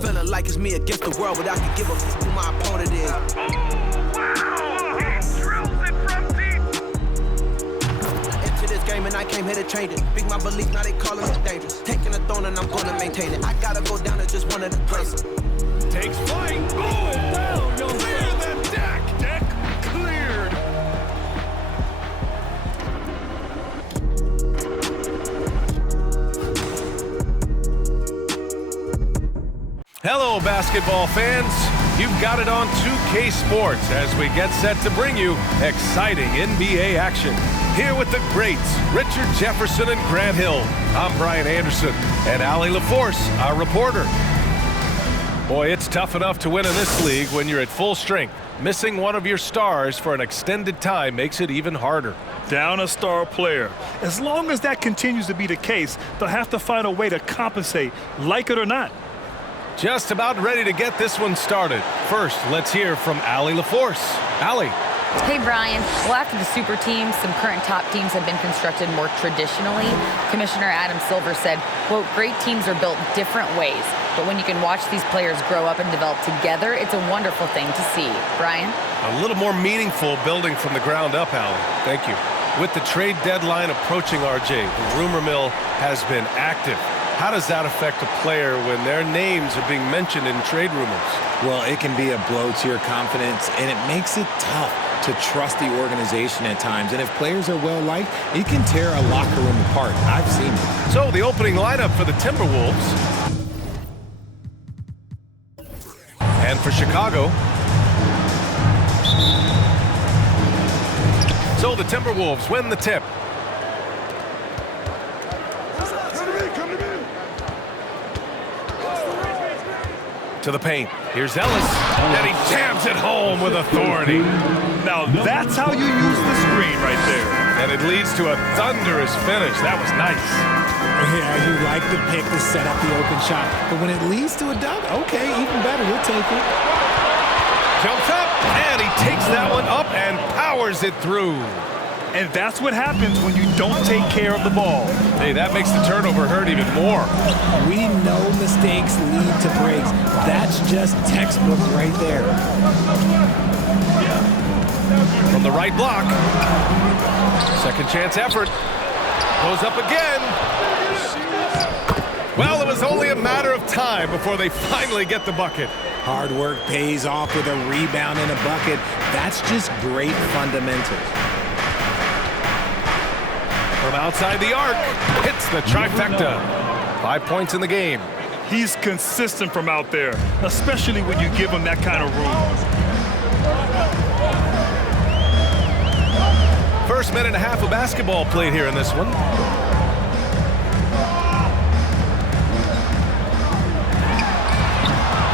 Feeling like it's me against the world, but I can give a f who my opponent is. This game and I came here to change it. Big my belief, now they calling it dangerous. Taking a throne and I'm gonna maintain it. I gotta go down as just one of the greatest. Takes flight. Boom! Down. Clear the deck. Deck cleared. Hello, basketball fans. You've got it on 2K Sports as we get set to bring you exciting NBA action. Here with the greats, Richard Jefferson and Grant Hill. I'm Brian Anderson, and Allie LaForce, our reporter. Boy, it's tough enough to win in this league when you're at full strength. Missing one of your stars for an extended time makes it even harder. Down a star player. As long as that continues to be the case, they'll have to find a way to compensate, like it or not. Just about ready to get this one started. First, let's hear from Allie LaForce. Allie. Hey, Brian. Well, after the super teams, some current top teams have been constructed more traditionally. Commissioner Adam Silver said, quote, great teams are built different ways, but when you can watch these players grow up and develop together, it's a wonderful thing to see. Brian? A little more meaningful building from the ground up, Allie. Thank you. With the trade deadline approaching, RJ, the rumor mill has been active. How does that affect a player when their names are being mentioned in trade rumors? Well, it can be a blow to your confidence, and it makes it tough to trust the organization at times. And if players are well-liked, it can tear a locker room apart. I've seen it. So the opening lineup for the Timberwolves. And for Chicago. So the Timberwolves win the tip. To the paint. Here's Ellis, and he jams it home with authority. Now that's how you use the screen right there. And it leads to a thunderous finish. That was nice. Yeah, you like the pick to set up the open shot, but when it leads to a dunk, okay, even better, you'll take it. Jumps up, and he takes that one up and powers it through. And that's what happens when you don't take care of the ball. Hey, that makes the turnover hurt even more. We know mistakes lead to breaks. That's just textbook right there. From the right block. Second chance effort. Goes up again. Well, it was only a matter of time before they finally get the bucket. Hard work pays off with a rebound and a bucket. That's just great fundamentals. From outside the arc, hits the trifecta. 5 points in the game. He's consistent from out there, especially when you give him that kind of room. First minute and a half of basketball played here in this one.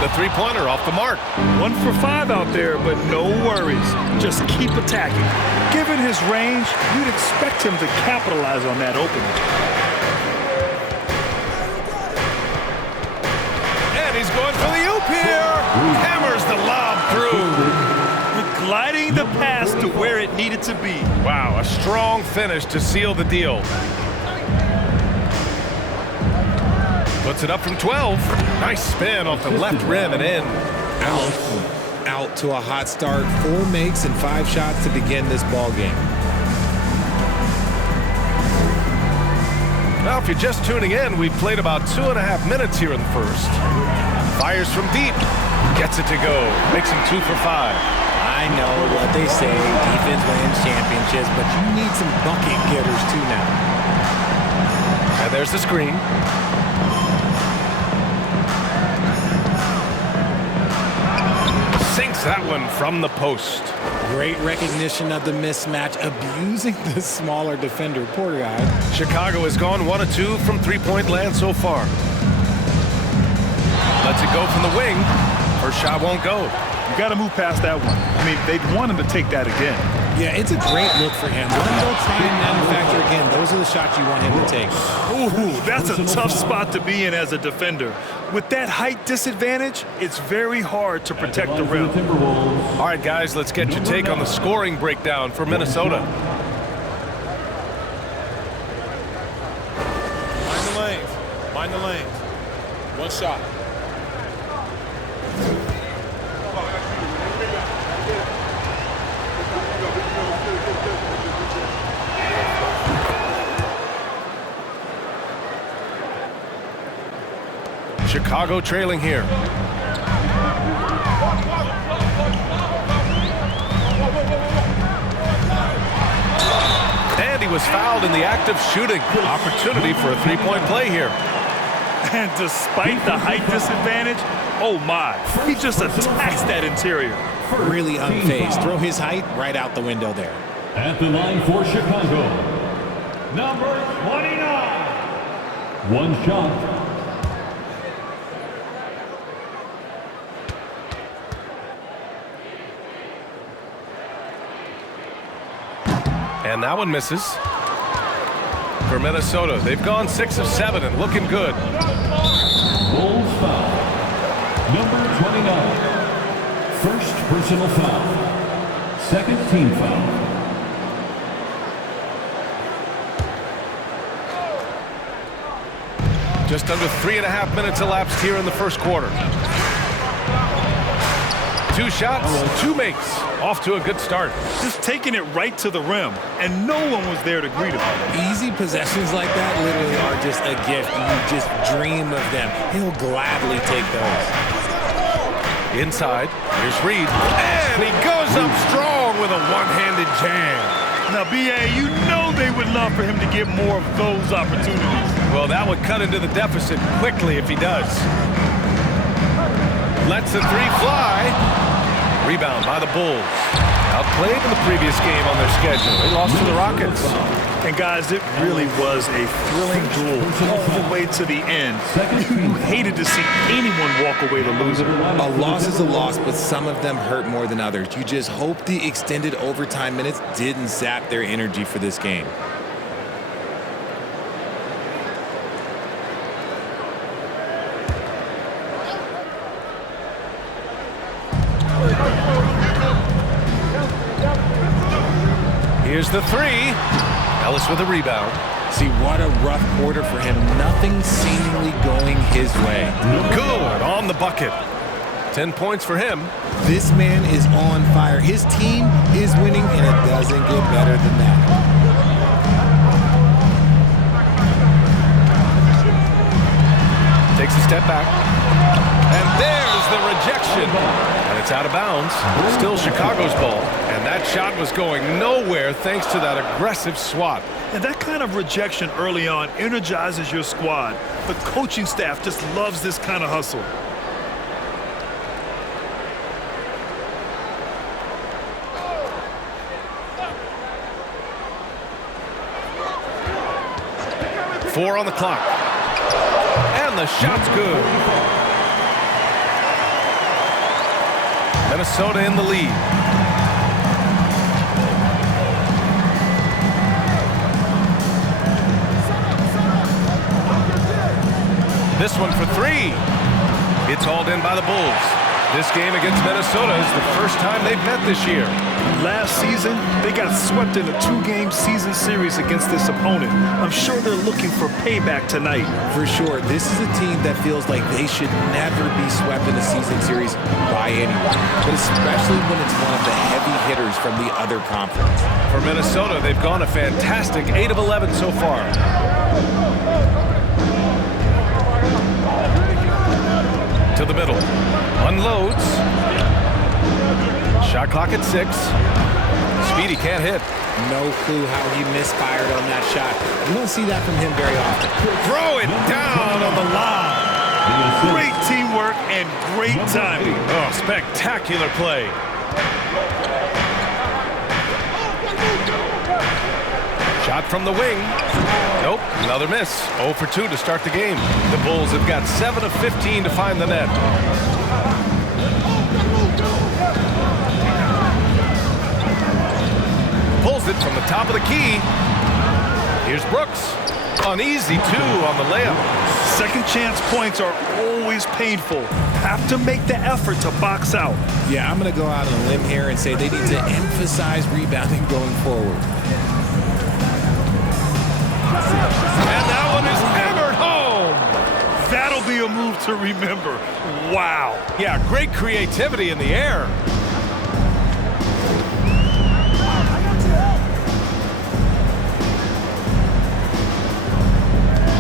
The three-pointer off the mark. 1 for 5 out there, but no worries. Just keep attacking. Given his range, you'd expect him to capitalize on that opening. And he's going for the oop here. Hammers the lob through. Gliding the pass to where it needed to be. Wow, a strong finish to seal the deal. Puts it up from 12. Nice spin off the left rim and in. Out to a hot start. 4 makes and 5 shots to begin this ball game. Now, if you're just tuning in, we've played about 2.5 minutes here in the first. Fires from deep. Gets it to go. Makes him 2 for 5. I know what they say, defense wins championships, but you need some bucket getters too now. And there's the screen. Sinks that one from the post. Great recognition of the mismatch, abusing the smaller defender. Poor guy. Chicago has gone 1 of 2 from three-point land so far. Lets it go from the wing. First shot won't go. You got to move past that one. I mean, they'd want him to take that again. Yeah, it's a great look for him. Let him go try and manufacture again. Those are the shots you want him to take. Ooh, that's a tough spot to be in as a defender. With that height disadvantage, it's very hard to protect the rim. All right, guys, let's get your take on the scoring breakdown for Minnesota. Mind the lanes. Mind the lanes. One shot. Chicago trailing here. And he was fouled in the act of shooting. Opportunity for a three-point play here. And despite the height disadvantage, oh my, he just attacks that interior. Really unfazed. Throw his height right out the window there. At the line for Chicago, number 29. One shot. And that one misses. For Minnesota, they've gone 6 of 7 and looking good. Bulls foul. Number 29. First personal foul. Second team foul. Just under 3.5 minutes elapsed here in the first quarter. 2 shots, 2 makes. Off to a good start. Just taking it right to the rim, and no one was there to greet him. Easy possessions like that literally are just a gift. You just dream of them. He'll gladly take those. Inside, here's Reed. And he goes up strong with a one-handed jam. Now, B.A., you know they would love for him to get more of those opportunities. Well, that would cut into the deficit quickly if he does. Lets the three fly. Rebound by the Bulls. Outplayed in the previous game on their schedule. They lost to the Rockets. And guys, it really was a thrilling duel all the way to the end. You hated to see anyone walk away the loser. A loss is a loss, but some of them hurt more than others. You just hope the extended overtime minutes didn't sap their energy for this game. Here's the three. Ellis with a rebound. See, what a rough quarter for him. Nothing seemingly going his way. Good on the bucket. 10 points for him. This man is on fire. His team is winning, and it doesn't get better than that. Takes a step back. And there's the rejection. And it's out of bounds. Still Chicago's ball. And that shot was going nowhere thanks to that aggressive swat. And that kind of rejection early on energizes your squad. The coaching staff just loves this kind of hustle. Four on the clock. And the shot's good. Minnesota in the lead. This one for three. It's hauled in by the Bulls. This game against Minnesota is the first time they've met this year. Last season, they got swept in a 2-game season series against this opponent. I'm sure they're looking for payback tonight. For sure, this is a team that feels like they should never be swept in a season series by anyone, but especially when it's one of the heavy hitters from the other conference. For Minnesota, they've gone a fantastic 8 of 11 so far. To the middle. Unloads. Shot clock at 6. Speedy can't hit. No clue how he misfired on that shot. You don't see that from him very often. Throw it down on the line. Great teamwork and great timing. Oh, spectacular play. Shot from the wing. Nope, another miss. 0 for 2 to start the game. The Bulls have got 7 of 15 to find the net. Pulls it from the top of the key. Here's Brooks. An easy 2 on the layup. Second chance points are always painful. Have to make the effort to box out. Yeah, I'm going to go out on a limb here and say they need to emphasize rebounding going forward. And that one is hammered home. That'll be a move to remember. Wow. Yeah, great creativity in the air.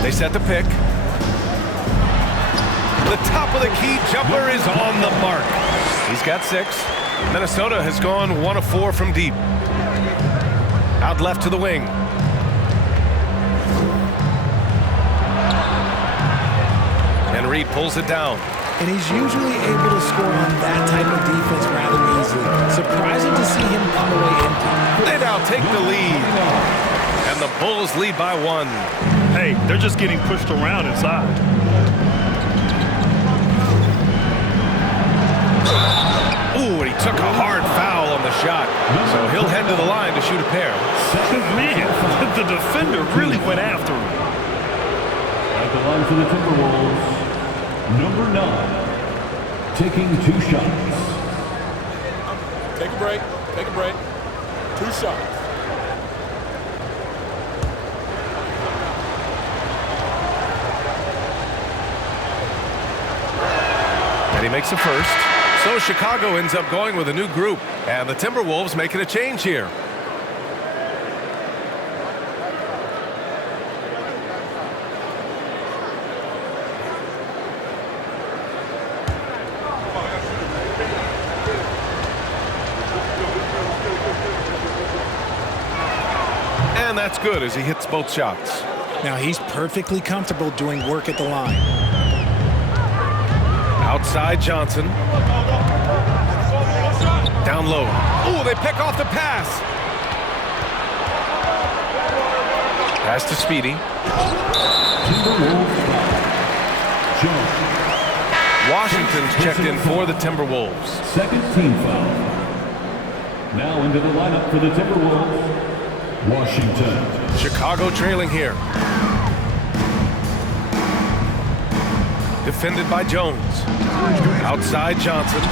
They set the pick. The top of the key jumper is on the mark. He's got 6. Minnesota has gone 1 of 4 from deep. Out left to the wing. And Reed pulls it down. And he's usually able to score on that type of defense rather easily. Surprising to see him come away empty. They now take the lead. And the Bulls lead by 1. Hey, they're just getting pushed around inside. Ooh, and he took a hard foul on the shot. So he'll head to the line to shoot a pair. Man, the defender really went after him. At the line for the Timberwolves, number 9, taking 2 shots. Take a break. Take a break. 2 shots. And he makes the first. So Chicago ends up going with a new group. And the Timberwolves making a change here. And that's good as he hits both shots. Now he's perfectly comfortable doing work at the line. Outside Johnson. Down low. Ooh, they pick off the pass. Pass to Speedy. Washington's checked in for the Timberwolves. Second team foul. Now into the lineup for the Timberwolves, Washington. Chicago trailing here. Defended by Jones. Outside Johnson.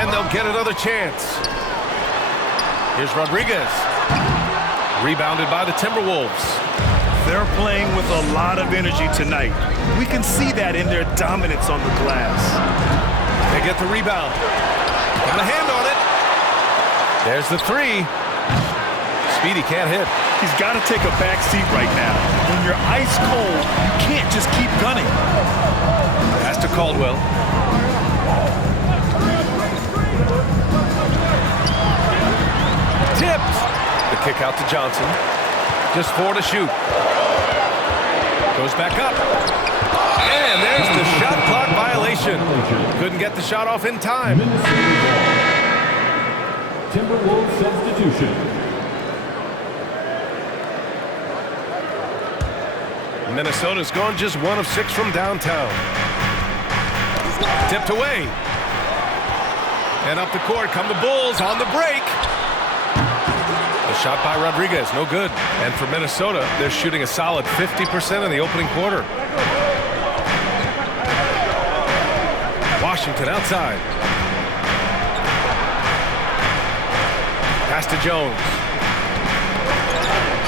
And they'll get another chance. Here's Rodriguez. Rebounded by the Timberwolves. They're playing with a lot of energy tonight. We can see that in their dominance on the glass. They get the rebound. Got a hand on it. There's the 3. Speedy can't hit. He's got to take a back seat right now. When you're ice cold, you can't just keep gunning. Pass to Caldwell. Tipped. The kick out to Johnson. Just 4 to shoot. Goes back up. And there's the shot clock violation. Couldn't get the shot off in time. Timberwolves substitution. Minnesota's gone just 1 of 6 from downtown. Tipped away. And up the court come the Bulls on the break. The shot by Rodriguez, no good. And for Minnesota, they're shooting a solid 50% in the opening quarter. Washington outside. Pass to Jones.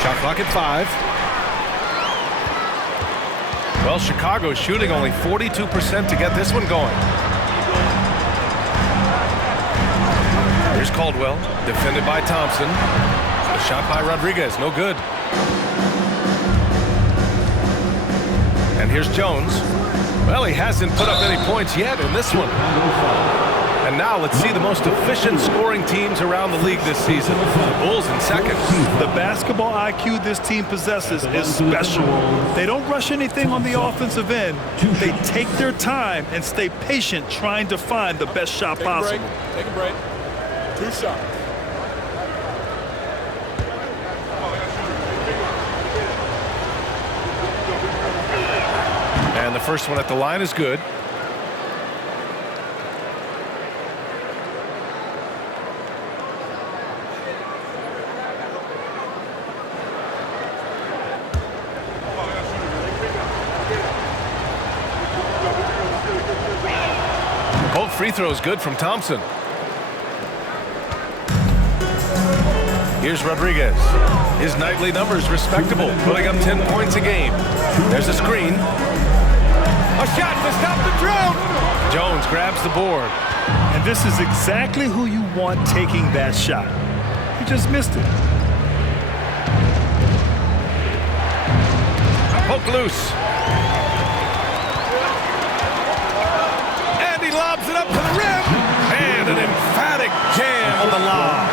Shot clock at 5. Well, Chicago's shooting only 42% to get this one going. Here's Caldwell, defended by Thompson. A shot by Rodriguez, no good. And here's Jones. Well, he hasn't put up any points yet in this one. And now let's see the most efficient scoring teams around the league this season. The Bulls in second. The basketball IQ this team possesses is special. They don't rush anything on the offensive end. They take their time and stay patient trying to find the best shot possible. Take a break. 2 shots. And the first one at the line is good. Both free throws good from Thompson. Here's Rodriguez. His nightly numbers respectable, putting up 10 points a game. There's a screen. A shot to stop the drought. Jones grabs the board. And this is exactly who you want taking that shot. He just missed it. Poke loose. up to the rim. And an emphatic jam on the lob.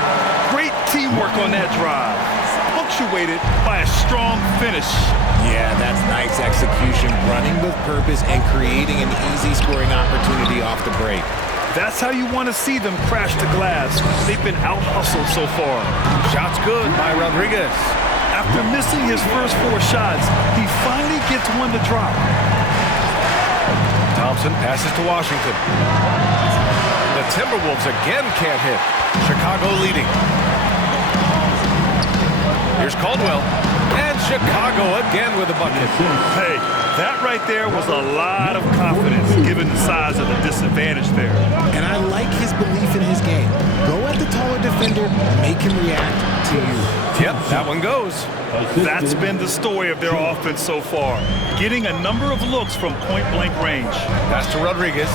Great teamwork on that drive. Punctuated by a strong finish. Yeah, that's nice execution, running with purpose and creating an easy scoring opportunity off the break. That's how you want to see them crash the glass. They've been out-hustled so far. Shot's good by Rodriguez. After missing his first 4 shots, he finally gets one to drop. Thompson passes to Washington. The Timberwolves again can't hit. Chicago leading. Here's Caldwell. And Chicago again with a bucket. Hey, that right there was a lot of confidence given the size of the disadvantage there. And I like his belief in his game. Go at the taller defender, make him react to you. Yep, that one goes. That's been the story of their offense so far. Getting a number of looks from point-blank range. Pass to Rodriguez.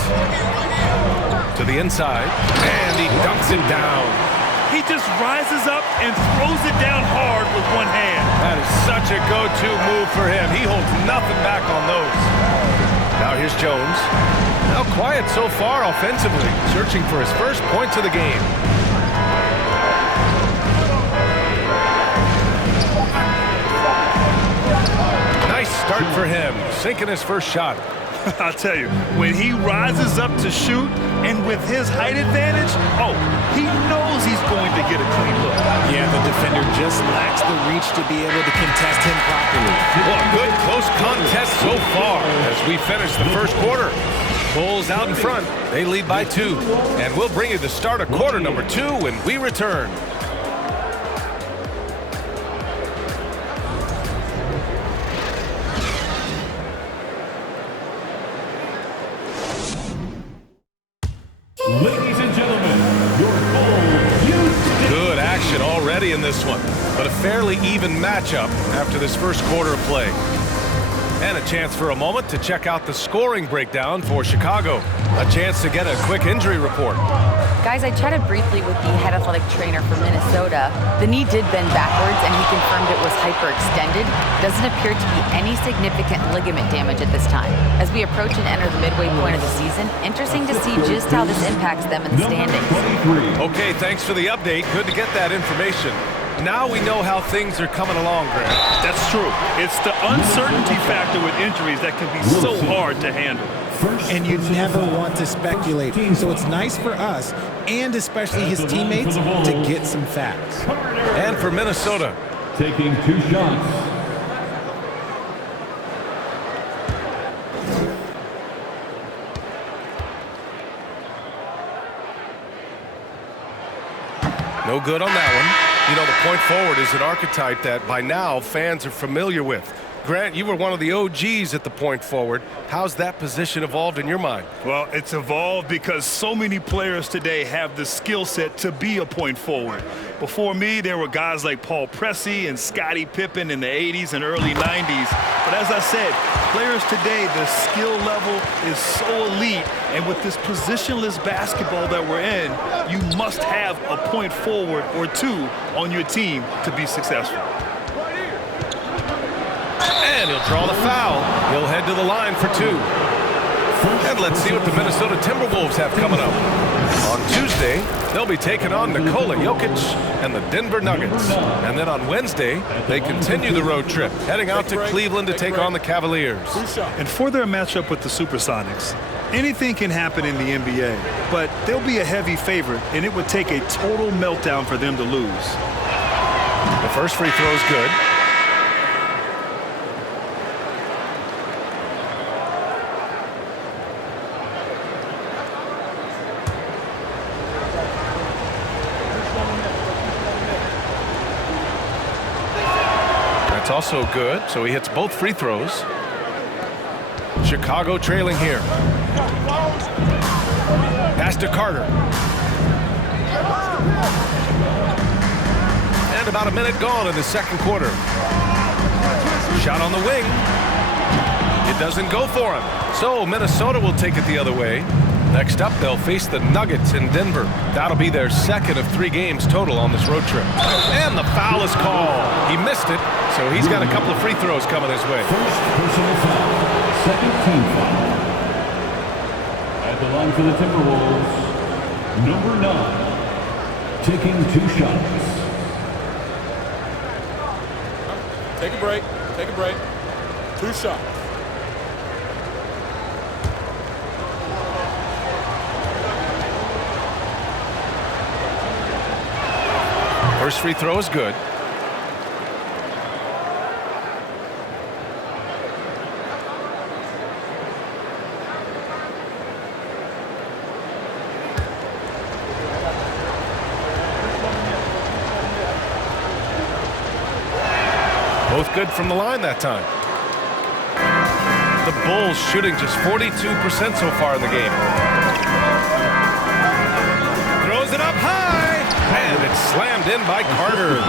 To the inside. And he dunks it down. He just rises up and throws it down hard with one hand. That is such a go-to move for him. He holds nothing back on those. Now here's Jones. Now quiet so far offensively, searching for his first points of the game. Nice start for him, sinking his first shot. I'll tell you, when he rises up to shoot, and with his height advantage, he knows he's going to get a clean look. Yeah, the defender just lacks the reach to be able to contest him properly. Well, a good close contest so far as we finish the first quarter. Bulls out in front. They lead by 2. And we'll bring you the start of quarter number 2 when we return. Ladies and gentlemen, your Bulls. Good action already in this one, but a fairly even matchup after this first quarter of play. And a chance for a moment to check out the scoring breakdown for Chicago. A chance to get a quick injury report. Guys, I chatted briefly with the head athletic trainer for Minnesota. The knee did bend backwards, and he confirmed it was hyperextended. Doesn't appear to be any significant ligament damage at this time. As we approach and enter the midway point of the season, interesting to see just how this impacts them in the standings. Okay, thanks for the update. Good to get that information. Now we know how things are coming along, Grant. That's true. It's the uncertainty factor with injuries that can be so hard to handle. And you never want to speculate. So it's nice for us, and especially his teammates, to get some facts. And for Minnesota, Taking 2 shots. no good on that one. You know, the point forward is an archetype that by now fans are familiar with. Grant, you were one of the OGs at the point forward. How's that position evolved in your mind? Well, it's evolved because so many players today have the skill set to be a point forward. Before me, there were guys like Paul Pressey and Scottie Pippen in the 80s and early 90s. But as I said, players today, the skill level is so elite. And with this positionless basketball that we're in, you must have a point forward or 2 on your team to be successful. And he'll draw the foul. He'll head to the line for 2. And let's see what the Minnesota Timberwolves have coming up. On Tuesday, they'll be taking on Nikola Jokic and the Denver Nuggets. And then on Wednesday, they continue the road trip, heading out to Cleveland to take on the Cavaliers. And for their matchup with the Supersonics, anything can happen in the NBA, but they'll be a heavy favorite, and it would take a total meltdown for them to lose. The first free throw is good. Also good, so he hits both free throws. Chicago trailing here. Pass to Carter. And about a minute gone in the second quarter. Shot on the wing. It doesn't go for him. So Minnesota will take it the other way. Next up, they'll face the Nuggets in Denver. That'll be their second of 3 games total on this road trip. And the foul is called. He missed it, so he's got a couple of free throws coming his way. First personal foul. Second team foul. At At the line for the Timberwolves, number 9, taking 2 shots. Take a break. Take a break. 2 shots. First free throw is good. Both good from the line that time. The Bulls shooting just 42% so far in the game. Throws it up high, and it's slammed in by Carter.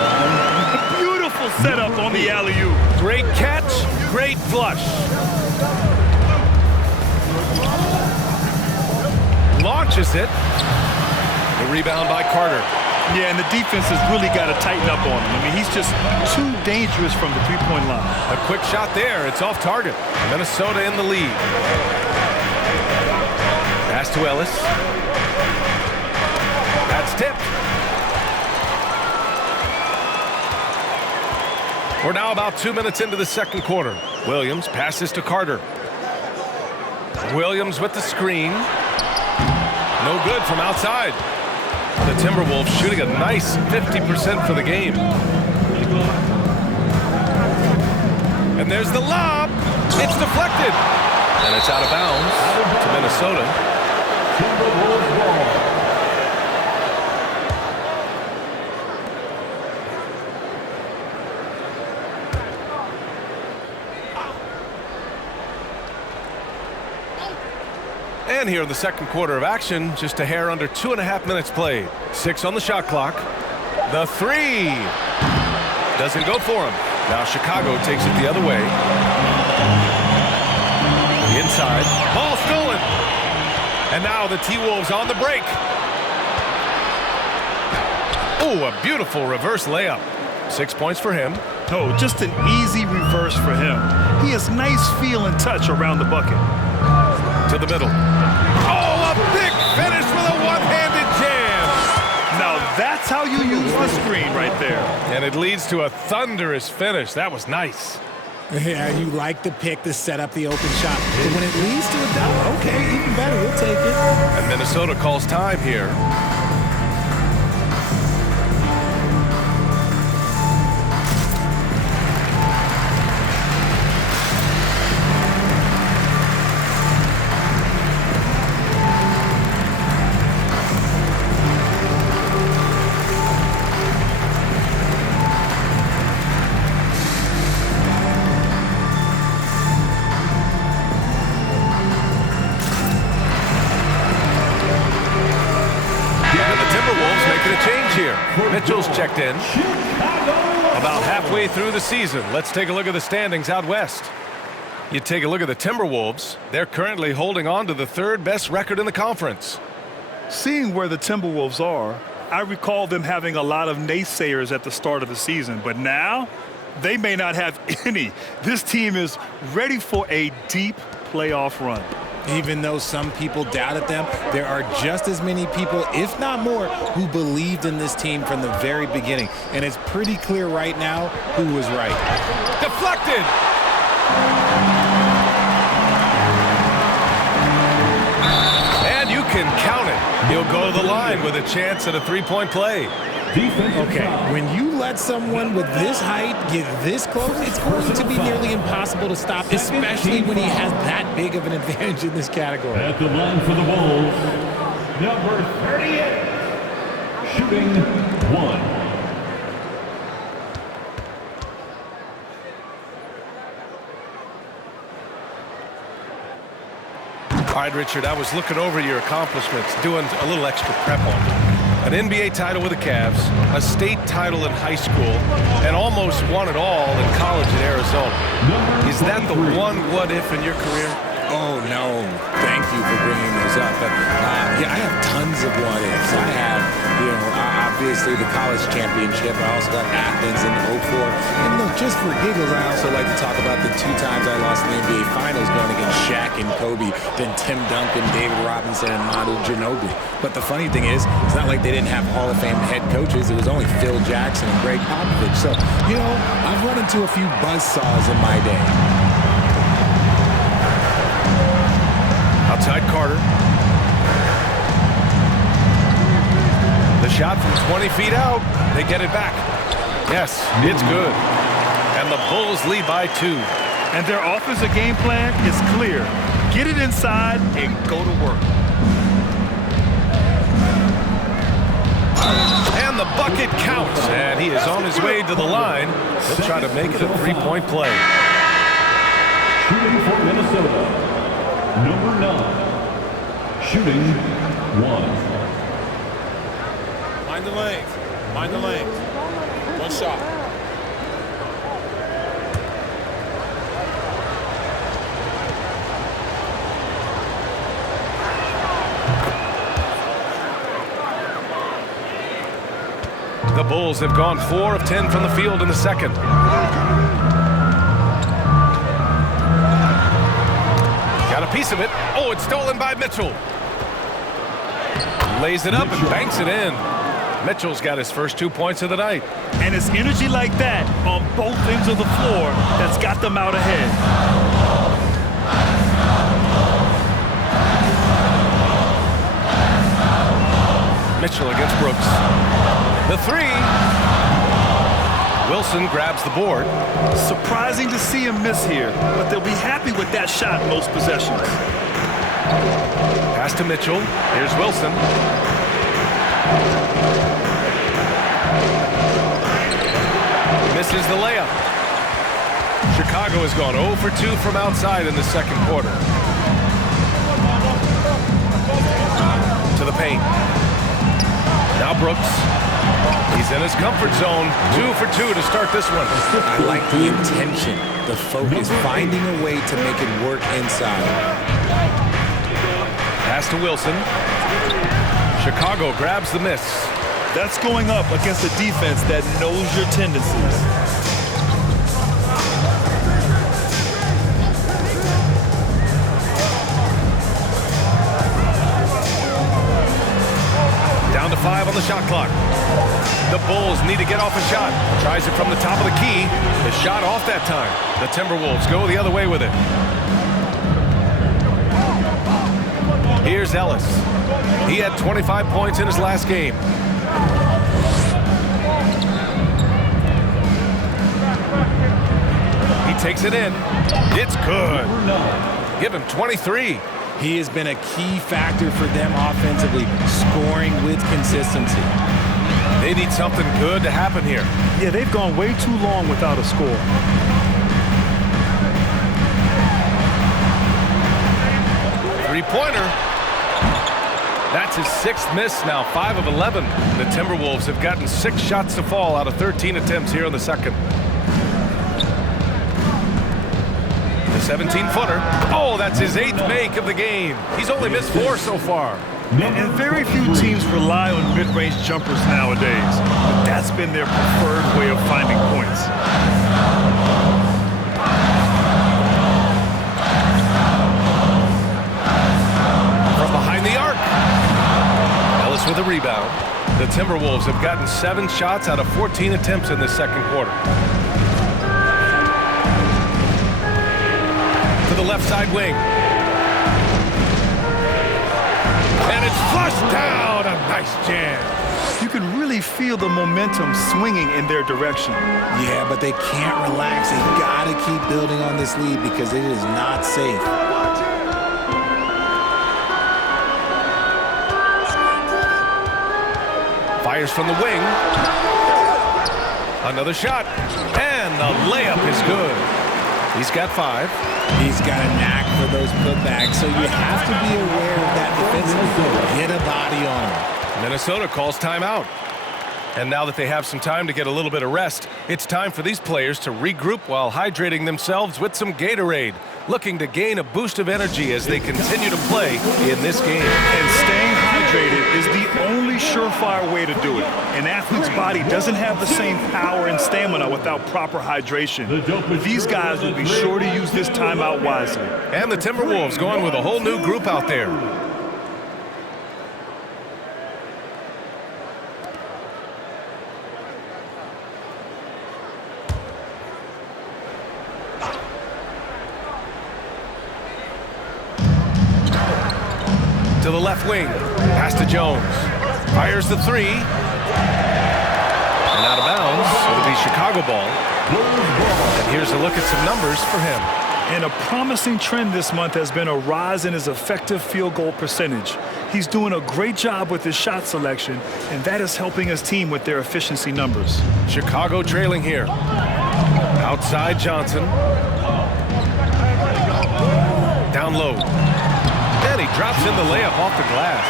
Beautiful setup on the alley-oop. Great catch, great flush. Launches it. The rebound by Carter. Yeah, and the defense has really got to tighten up on him. I mean, he's just too dangerous from the three-point line. A quick shot there. It's off target. Minnesota in the lead. Pass to Ellis. That's tipped. We're now about 2 minutes into the second quarter. Williams passes to Carter. Williams with the screen. No good from outside. The Timberwolves shooting a nice 50% for the game. And there's the lob. It's deflected. And it's out of bounds to Minnesota. Timberwolves ball. And here in the second quarter of action, just a hair under 2.5 minutes played. 6 on the shot clock. The three doesn't go for him. Now Chicago takes it the other way. Inside, ball stolen. And now the T-Wolves on the break. Oh, a beautiful reverse layup. 6 points for him. Oh, just an easy reverse for him. He has nice feel and touch around the bucket. To the middle. Oh, a big finish with a one-handed jam. Now that's how you use the screen right there. And it leads to a thunderous finish. That was nice. Yeah, you like the pick to set up the open shot. But when it leads to a dunk, okay, even better, we'll take it. And Minnesota calls time here. Mitchell's checked in. About halfway through the season. Let's take a look at the standings out west. You take a look at the Timberwolves. They're currently holding on to the 3rd best record in the conference. Seeing where the Timberwolves are, I recall them having a lot of naysayers at the start of the season, but now they may not have any. This team is ready for a deep playoff run. Even though some people doubted them, there are just as many people, if not more, who believed in this team from the very beginning. And it's pretty clear right now who was right. Deflected! And you can count it. He'll go to the line with a chance at a three-point play. Okay, when you let someone with this height get this close, it's going to be nearly impossible to stop, especially when he has that big of an advantage in this category. At the line for the Wolves, number 38, shooting 1. All right, Richard, I was looking over your accomplishments, doing a little extra prep on you. An NBA title with the Cavs, a state title in high school, and almost won it all in college in Arizona. Is that the one what-if in your career? Oh, no. Thank you for bringing those up. But, yeah, I have tons of what-ifs. I have, obviously the college championship. I also got Athens in '04. And look, just for giggles, I also like to talk about the 2 times I lost in the NBA Finals going against Shaq and Kobe, then Tim Duncan, David Robinson, and Manu Ginobili. But the funny thing is, it's not like they didn't have Hall of Fame head coaches. It was only Phil Jackson and Greg Popovich. So, I've run into a few buzzsaws in my day. Outside Carter. The shot from 20 feet out. They get it back. Yes, it's good. And the Bulls lead by 2. And their offensive game plan is clear. Get it inside and go to work. And the bucket counts. And he is on his way to the line. He'll try to make it a 3-point play. Shooting for Minnesota, number 9. Shooting 1. Mind the lanes. Mind the lanes. One shot. The Bulls have gone 4 of 10 from the field in the second. Got a piece of it. Oh, it's stolen by Mitchell. Lays it up and banks it in. Mitchell's got his first 2 points of the night. And it's energy like that on both ends of the floor that's got them out ahead. Mitchell against Brooks. The 3. Wilson grabs the board. Surprising to see him miss here, but they'll be happy with that shot most possessions. Pass to Mitchell. Here's Wilson. Misses the layup. Chicago has gone 0 for 2 from outside in the second quarter. To the paint. Now Brooks. He's in his comfort zone. 2 for 2 to start this one. I like the intention, the focus, finding a way to make it work inside. Pass to Wilson. Chicago grabs the miss. That's going up against a defense that knows your tendencies. Down to 5 on the shot clock. The Bulls need to get off a shot. Tries it from the top of the key. The shot off that time. The Timberwolves go the other way with it. Here's Ellis. He had 25 points in his last game. He takes it in. It's good. Give him 23. He has been a key factor for them offensively, scoring with consistency. They need something good to happen here. Yeah, they've gone way too long without a score. Three-pointer. That's his 6th miss now, 5 of 11. The Timberwolves have gotten 6 shots to fall out of 13 attempts here in the second. The 17-footer. Oh, that's his 8th make of the game. He's only missed 4 so far. And very few teams rely on mid-range jumpers nowadays, but that's been their preferred way of finding points. From behind the arc. Ellis with a rebound. The Timberwolves have gotten 7 shots out of 14 attempts in this second quarter. To the left side wing. And it's flushed down. A nice jam. You can really feel the momentum swinging in their direction. Yeah, but they can't relax. They gotta keep building on this lead because it is not safe. Fires from the wing. Another shot. And the layup is good. He's got 5. He's got a knack for those putbacks, so you have to be aware of that defensively. Get a body on him. Minnesota calls timeout. And now that they have some time to get a little bit of rest, it's time for these players to regroup while hydrating themselves with some Gatorade, looking to gain a boost of energy as they continue to play in this game. And staying hydrated is the only surefire way to do it. An athlete's body doesn't have the same power and stamina without proper hydration. These guys will be sure to use this timeout wisely. And the Timberwolves going with a whole new group out there. To the left wing, pass to Jones. Fires the three. And out of bounds, it'll be Chicago ball. And here's a look at some numbers for him. And a promising trend this month has been a rise in his effective field goal percentage. He's doing a great job with his shot selection, and that is helping his team with their efficiency numbers. Chicago trailing here. Outside Johnson. Down low. And he drops in the layup off the glass.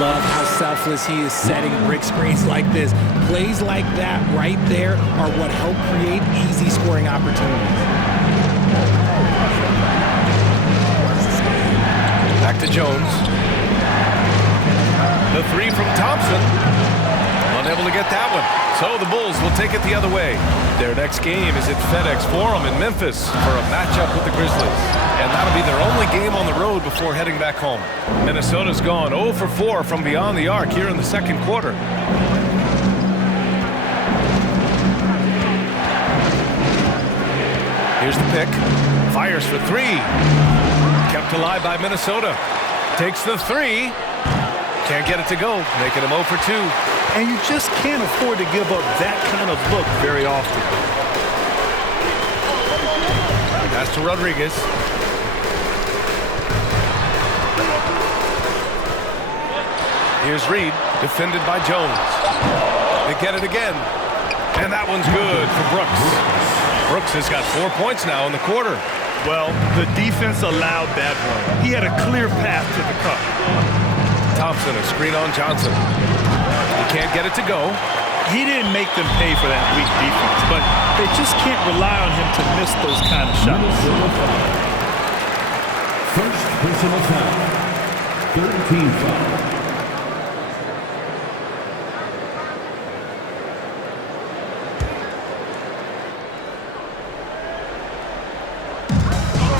Love how selfless he is setting brick screens like this. Plays like that right there are what help create easy scoring opportunities. Back to Jones. The three from Thompson. Unable to get that one. So the Bulls will take it the other way. Their next game is at FedEx Forum in Memphis for a matchup with the Grizzlies. And that'll be their only game on the road before heading back home. Minnesota's gone 0 for 4 from beyond the arc here in the second quarter. Here's the pick. Fires for three. Kept alive by Minnesota. Takes the three. Can't get it to go, making him 0 for 2. And you just can't afford to give up that kind of look very often. Pass to Rodriguez. Here's Reed, defended by Jones. They get it again. And that one's good for Brooks. Brooks has got 4 points now in the quarter. Well, the defense allowed that one. He had a clear path to the cup. Thompson, a screen on Johnson. He can't get it to go. He didn't make them pay for that weak defense, but they just can't rely on him to miss those kind of shots. First personal foul. Third team foul.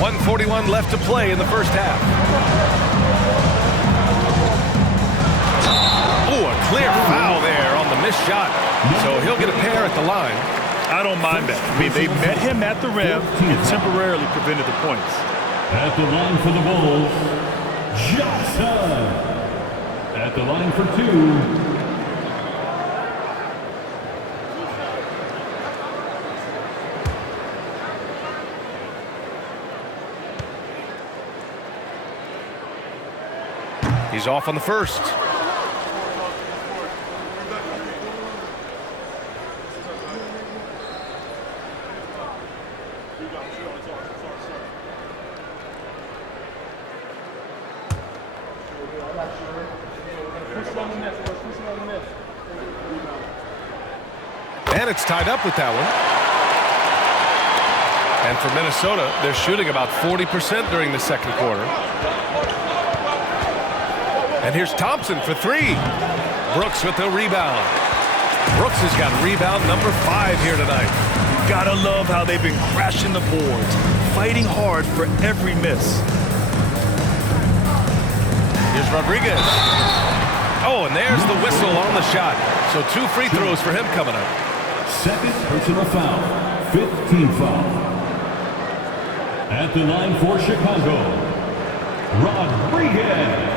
.141 left to play in the first half. Oh, a clear foul there on the missed shot. So he'll get a pair at the line. I don't mind that. I mean, they met him at the rim and temporarily prevented the points. At the line for the Bulls, Johnson. At the line for two, he's off on the first. And it's tied up with that one. And for Minnesota, they're shooting about 40% during the second quarter. And here's Thompson for three. Brooks with the rebound. Brooks has got rebound number 5 here tonight. Gotta love how they've been crashing the boards, fighting hard for every miss. Here's Rodriguez. Oh, and there's the whistle on the shot. So 2 free throws for him coming up. second personal foul, 15 foul. At the line for Chicago, Rodriguez.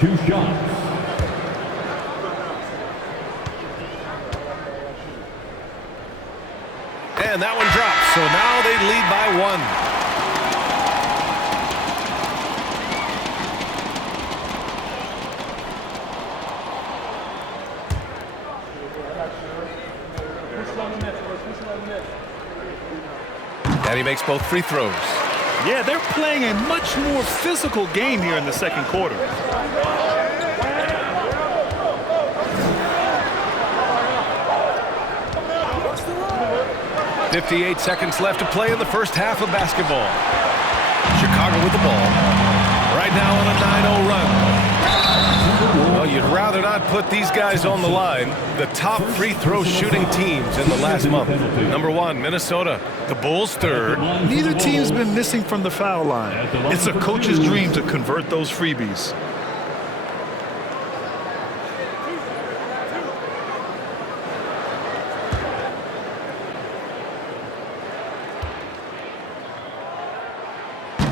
2 shots. And that one drops, so now they lead by 1. And he makes both free throws. Yeah, they're playing a much more physical game here in the second quarter. 58 seconds left to play in the first half of basketball. Chicago with the ball. Right now on a 9-0 run. Well, you'd rather not put these guys on the line. The top free throw shooting teams in the last month. Number 1, Minnesota. The Bulls third. Neither team's been missing from the foul line. It's a coach's dream to convert those freebies.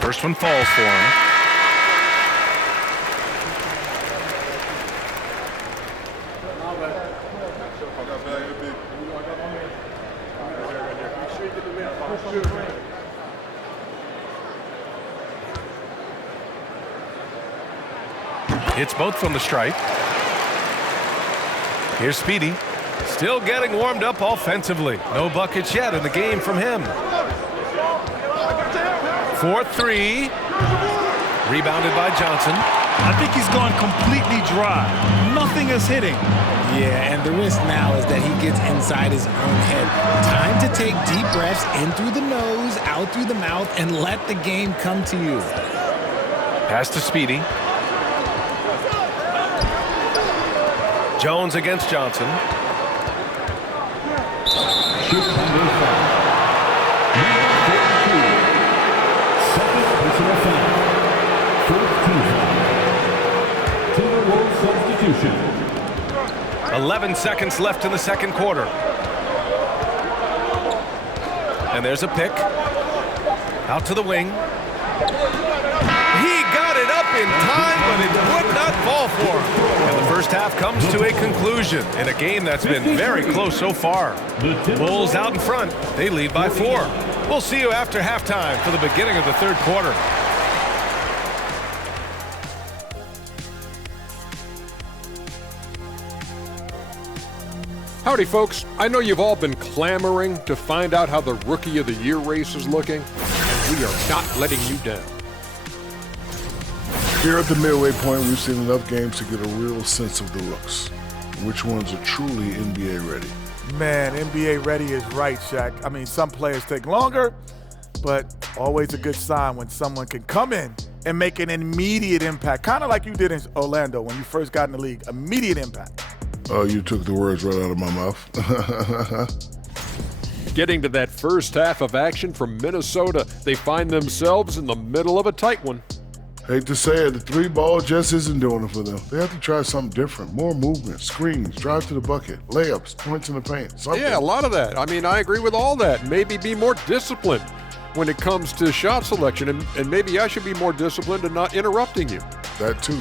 First one falls for him. Hits both from the stripe. Here's Speedy. Still getting warmed up offensively. No buckets yet in the game from him. 4-3. Rebounded by Johnson. I think he's gone completely dry. Nothing is hitting. Yeah, and the risk now is that he gets inside his own head. Time to take deep breaths in through the nose, out through the mouth, and let the game come to you. Pass to Speedy. Jones against Johnson. Timberwolves substitution. 11 seconds left in the second quarter. And there's a pick. Out to the wing. He got it up in time, but it would not fall for him. And the first half comes to a conclusion in a game that's been very close so far. Bulls out in front. They lead by 4. We'll see you after halftime for the beginning of the third quarter. Howdy, folks. I know you've all been clamoring to find out how the Rookie of the Year race is looking, and we are not letting you down. Here at the midway point, we've seen enough games to get a real sense of the rooks. Which ones are truly NBA ready? Man, NBA ready is right, Shaq. I mean, some players take longer, but always a good sign when someone can come in and make an immediate impact, kind of like you did in Orlando when you first got in the league. Immediate impact. Oh, you took the words right out of my mouth. Getting to that first half of action from Minnesota, they find themselves in the middle of a tight one. Hate to say it, the 3-ball just isn't doing it for them. They have to try something different. More movement, screens, drive to the bucket, layups, points in the paint. Something. Yeah, a lot of that. I mean, I agree with all that. Maybe be more disciplined when it comes to shot selection, and maybe I should be more disciplined in not interrupting you. That too.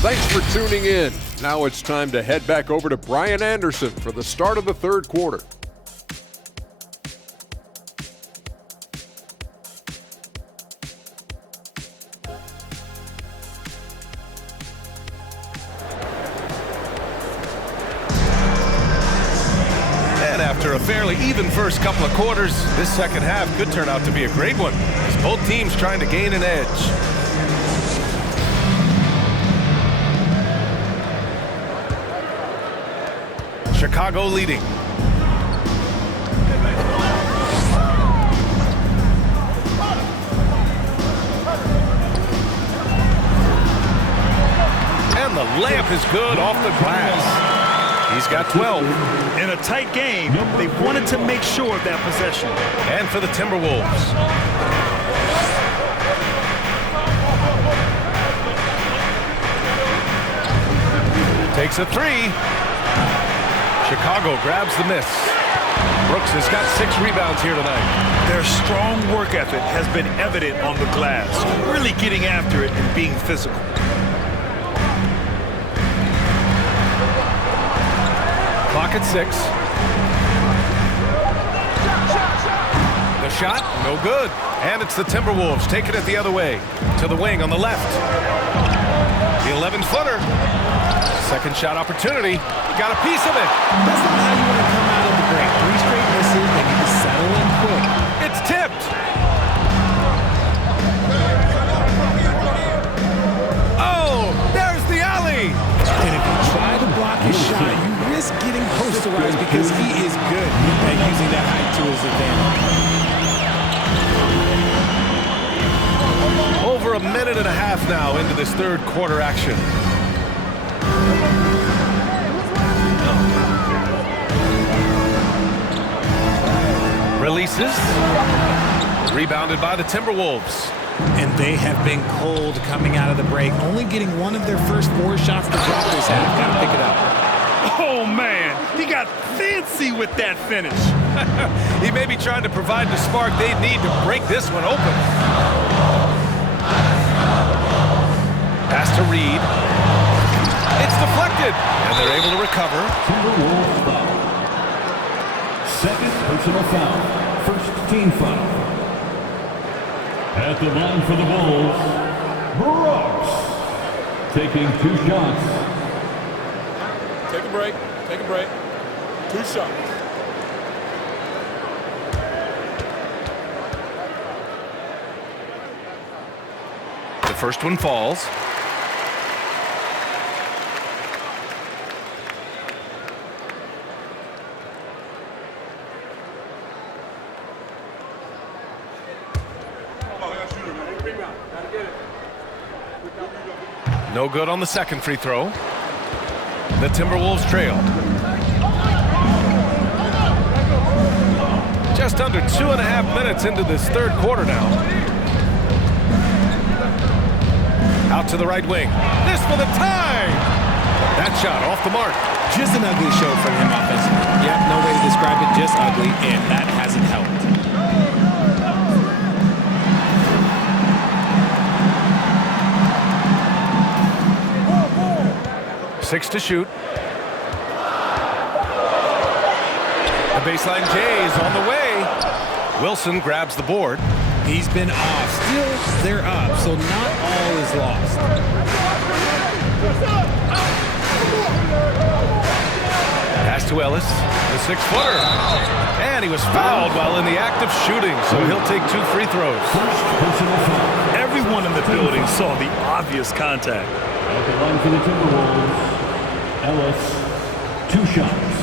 Thanks for tuning in. Now it's time to head back over to Brian Anderson for the start of the third quarter. And after a fairly even first couple of quarters, this second half could turn out to be a great one, as both teams trying to gain an edge. Chicago leading. And the layup is good off the glass. He's got 12. In a tight game, they wanted to make sure of that possession. And for the Timberwolves. Takes a 3. Chicago grabs the miss. Brooks has got 6 rebounds here tonight. Their strong work ethic has been evident on the glass, really getting after it and being physical. Clock at 6. The shot, no good. And it's the Timberwolves taking it the other way. To the wing on the left. The 11-footer. Second shot opportunity. Got a piece of it. That's not how you want to come out of the break. 3 straight misses, they need to settle in quick. It's tipped. Oh, there's the alley. And if you try to block his shot, you risk getting posterized because he is good at using that height to his advantage. Over a minute and a half now into this third quarter action. Releases. Rebounded by the Timberwolves. And they have been cold coming out of the break, only getting one of their first 4 shots to drop this half. Got to pick it up. Oh, man, he got fancy with that finish. He may be trying to provide the spark they need to break this one open. Pass to Reed. It's deflected, and they're able to recover. Timberwolves foul. Second personal foul. First team foul. At the line for the Wolves, Brooks taking 2 shots. Take a break. Take a break. 2 shots. The first one falls. No good on the second free throw. The Timberwolves trail. Just under 2.5 minutes into this third quarter now. Out to the right wing. This for the tie! That shot off the mark. Just an ugly show from him offensively. Yep, no way to describe it, just ugly, and that hasn't helped. 6 to shoot. The baseline J is on the way. Wilson grabs the board. He's been off. Still, they're up, so not all is lost. Pass to Ellis, the 6-footer. And he was fouled while in the act of shooting, so he'll take 2 free throws. Everyone in the building saw the obvious contact. At the line for the Timberwolves, Ellis, 2 shots.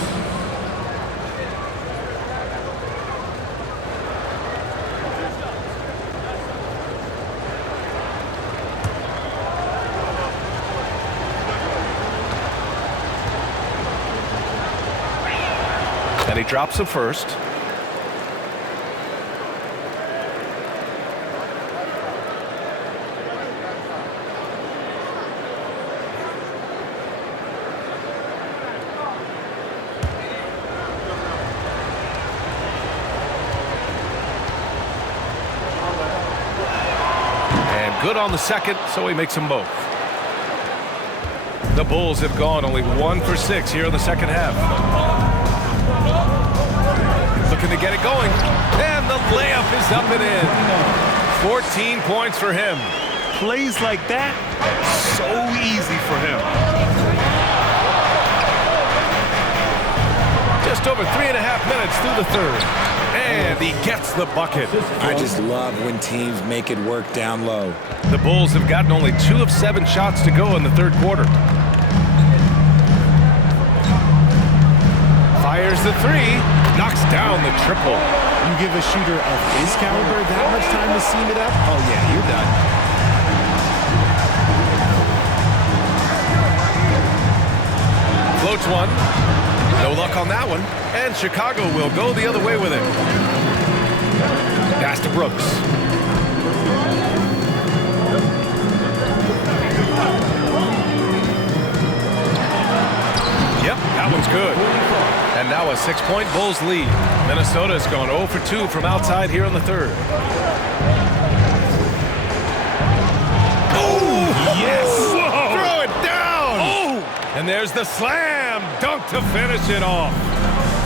And he drops it first. Good on the second, so he makes them both. The Bulls have gone only 1 for 6 here in the second half. Looking to get it going, and the layup is up and in. 14 points for him. Plays like that, so easy for him. Just over 3.5 minutes through the third. And he gets the bucket. I just love when teams make it work down low. The Bulls have gotten only 2 of 7 shots to go in the third quarter. Fires the 3, knocks down the triple. You give a shooter of his caliber that much time to seam it up? Oh yeah, you're done. Floats one. No luck on that one. And Chicago will go the other way with it. Pass to Brooks. Yep, that one's good. And now a 6-point Bulls lead. Minnesota's gone 0 for 2 from outside here in the third. Oh, yes! Whoa. Throw it down! Oh! And there's the slam dunk to finish it off.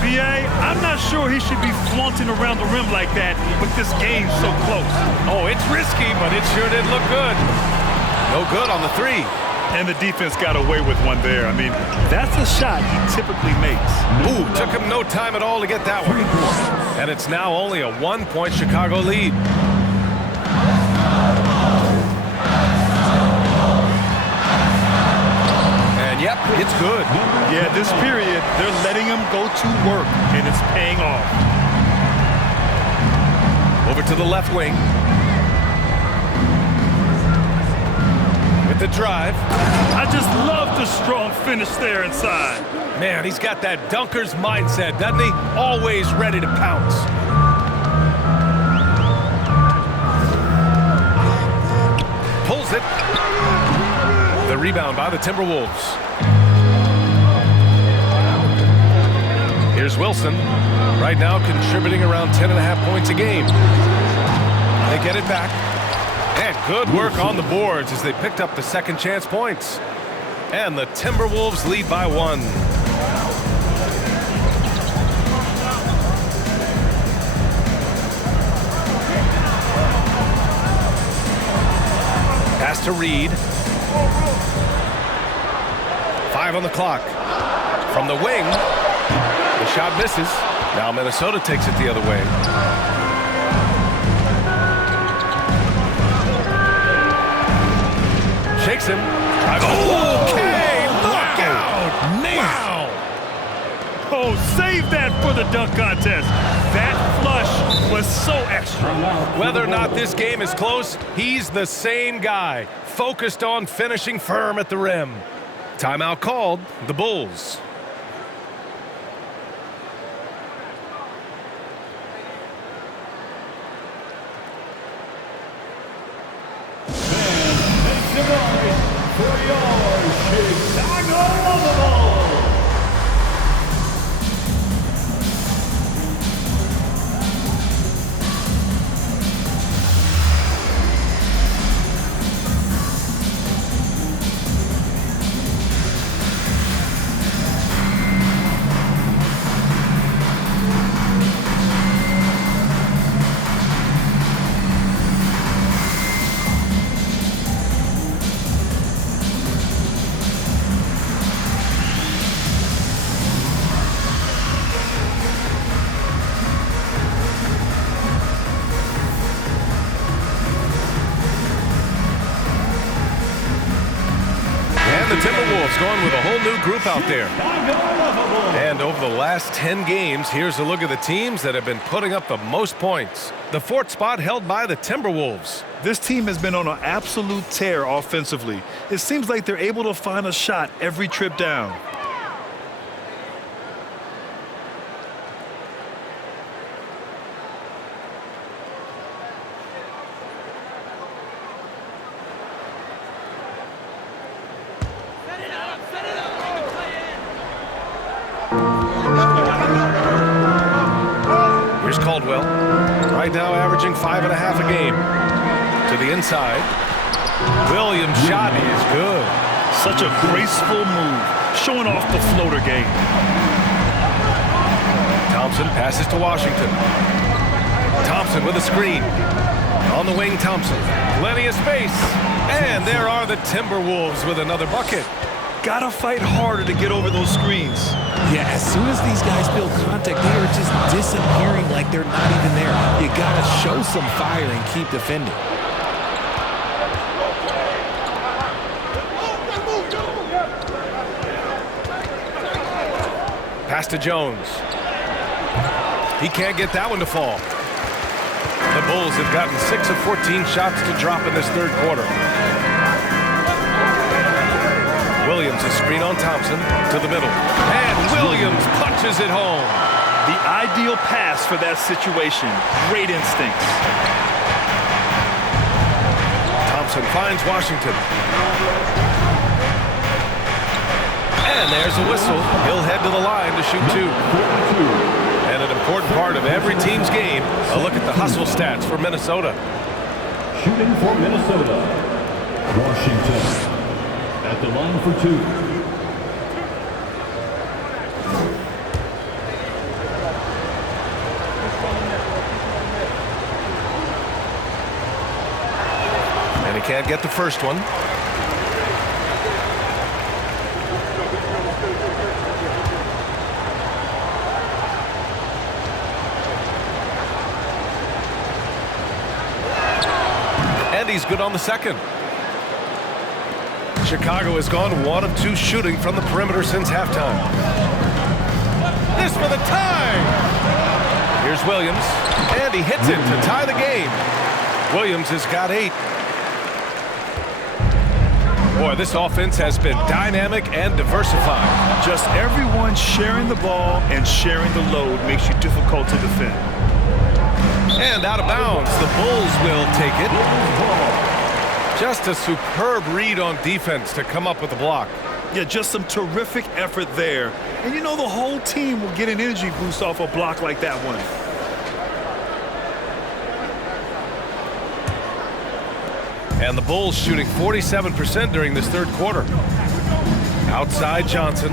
B.A., I'm not sure he should be flaunting around the rim like that, but this game's so close. Oh, it's risky, but it sure did look good. No good on the 3. And the defense got away with one there. I mean, that's a shot he typically makes. Ooh, took him no time at all to get that one. And it's now only a 1-point Chicago lead. And yep, It's good. Yeah, this period, they're letting him go to work, and it's paying off. Over to the left wing. With the drive. I just love the strong finish there inside. Man, he's got that dunker's mindset, doesn't he? Always ready to pounce. Pulls it. The rebound by the Timberwolves. Here's Wilson. Right now contributing around 10.5 points a game. They get it back. And good work on the boards as they picked up the second chance points. And the Timberwolves lead by 1. Pass to Reed. 5 on the clock. From the wing. The shot misses. Now Minnesota takes it the other way. Shakes him. Okay, look out! Wow! Oh, save that for the dunk contest. That flush was so extra. Whether or not this game is close, he's the same guy. Focused on finishing firm at the rim. Timeout called, the Bulls. The Timberwolves going with a whole new group out there. And over the last 10 games, here's a look at the teams that have been putting up the most points. The 4th spot held by the Timberwolves. This team has been on an absolute tear offensively. It seems like they're able to find a shot every trip down. Here's Caldwell. Right now averaging 5.5 a game. To the inside. Williams' shot is good. Such a graceful move, showing off the floater game. Thompson passes to Washington. Thompson with a screen. On the wing, Thompson. Plenty of space. And there are the Timberwolves with another bucket. Gotta fight harder to get over those screens. Yeah, as soon as these guys feel contact, they are just disappearing like they're not even there. You gotta show some fire and keep defending. Pass to Jones. He can't get that one to fall. The Bulls have gotten 6 of 14 shots to drop in this third quarter. Williams a screen on Thompson to the middle. And Williams punches it home. The ideal pass for that situation. Great instincts. Thompson finds Washington. And there's a whistle. He'll head to the line to shoot 2. And an important part of every team's game, a look at the hustle stats for Minnesota. Shooting for Minnesota, Washington. At the line for 2. And he can't get the first one. And he's good on the second. Chicago has gone 1 of 2 shooting from the perimeter since halftime. This for the tie. Here's Williams, and he hits it to tie the game. Williams has got 8. Boy, this offense has been dynamic and diversified. Just everyone sharing the ball and sharing the load makes you difficult to defend. And out of bounds, the Bulls will take it. Just a superb read on defense to come up with the block. Yeah, just some terrific effort there. And you know the whole team will get an energy boost off a block like that one. And the Bulls shooting 47% during this third quarter. Outside Johnson.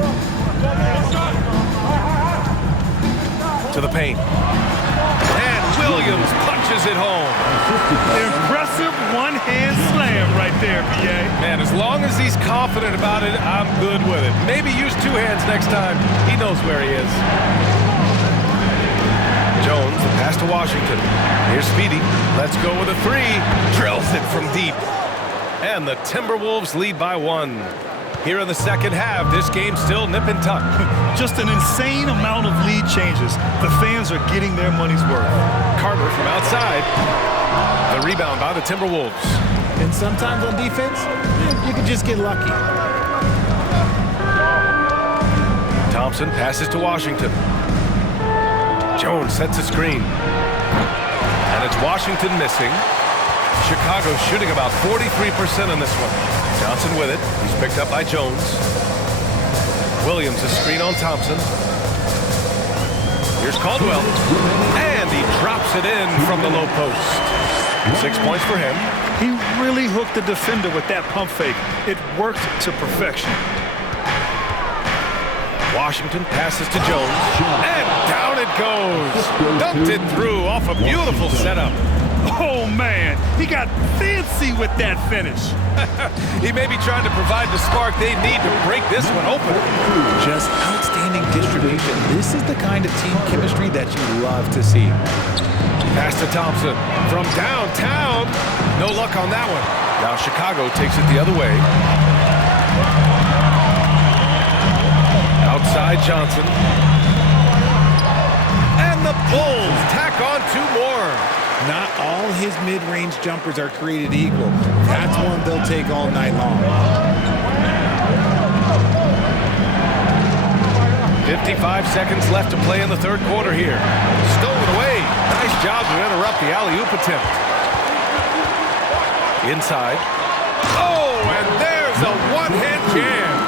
To the paint. And Williams punches it home. Impressive one-hand slam right there, B.A. Man, as long as he's confident about it, I'm good with it. Maybe use 2 hands next time. He knows where he is. Jones, the pass to Washington. Here's Speedy. Let's go with a 3. Drills it from deep. And the Timberwolves lead by 1. Here in the second half, this game's still nip and tuck. Just an insane amount of lead changes. The fans are getting their money's worth. Carter from outside. The rebound by the Timberwolves. And sometimes on defense, you can just get lucky. Thompson passes to Washington. Jones sets a screen. And it's Washington missing. Chicago shooting about 43% in this one. Johnson with it. He's picked up by Jones. Williams a screen on Thompson. Here's Caldwell. And he drops it in from the low post. 6 points for him. He really hooked the defender with that pump fake. It worked to perfection. Washington passes to Jones. And down it goes. Dunked it through off a beautiful setup. Oh, man. He got fancy with that finish. He may be trying to provide the spark they need to break this one open. Just outstanding distribution. This is the kind of team chemistry that you love to see. Pass to Thompson from downtown. No luck on that one. Now Chicago takes it the other way. Outside Johnson. And the Bulls tack on 2 more. Not all his mid-range jumpers are created equal. That's one they'll take all night long. 55 seconds left to play in the third quarter here. Stolen away. Nice job to interrupt the alley-oop attempt. Inside. Oh, and there's a one-hand jam.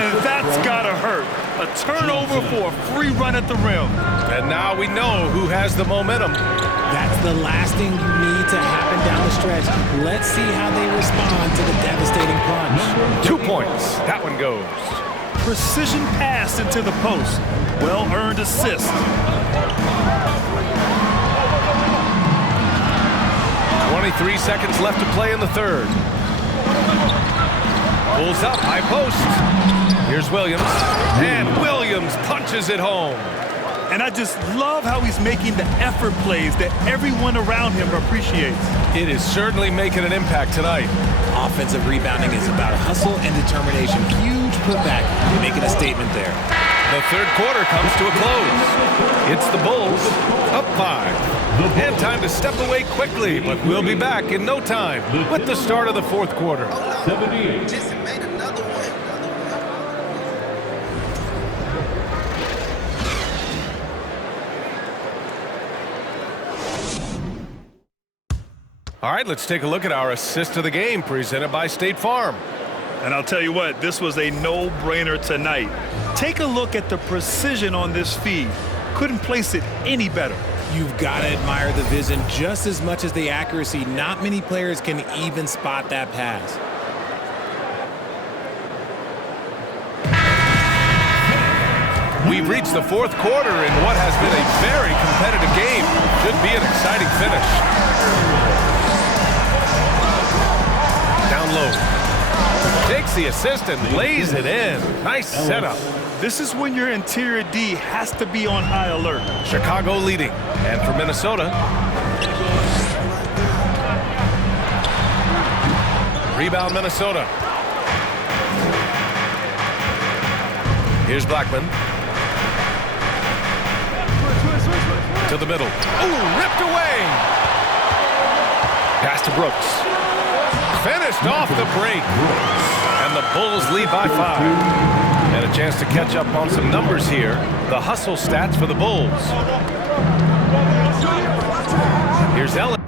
And that's gotta hurt. A turnover for a free run at the rim. And now we know who has the momentum. That's the last thing you need to happen down the stretch. Let's see how they respond to the devastating punch. 2 points. That one goes. Precision pass into the post. Well-earned assist. 23 seconds left to play in the third. Pulls up, high post. Here's Williams. And Williams punches it home. And I just love how he's making the effort plays that everyone around him appreciates. It is certainly making an impact tonight. Offensive rebounding is about hustle and determination. Huge putback, making a statement there. The third quarter comes to a close. It's the Bulls up 5. And time to step away quickly, but we'll be back in no time with the start of the fourth quarter. 78. All right, let's take a look at our assist of the game presented by State Farm. And I'll tell you what, this was a no-brainer tonight. Take a look at the precision on this feed. Couldn't place it any better. You've got to admire the vision just as much as the accuracy. Not many players can even spot that pass. We've reached the fourth quarter in what has been a very competitive game. Should be an exciting finish. Down low. Takes the assist and lays it in. Nice setup. This is when your interior D has to be on high alert. Chicago leading. And for Minnesota. Rebound Minnesota. Here's Blackman. To the middle. Ooh, ripped away. Pass to Brooks. Finished off the break. And the Bulls lead by 5. And a chance to catch up on some numbers here. The hustle stats for the Bulls. Here's Ellen.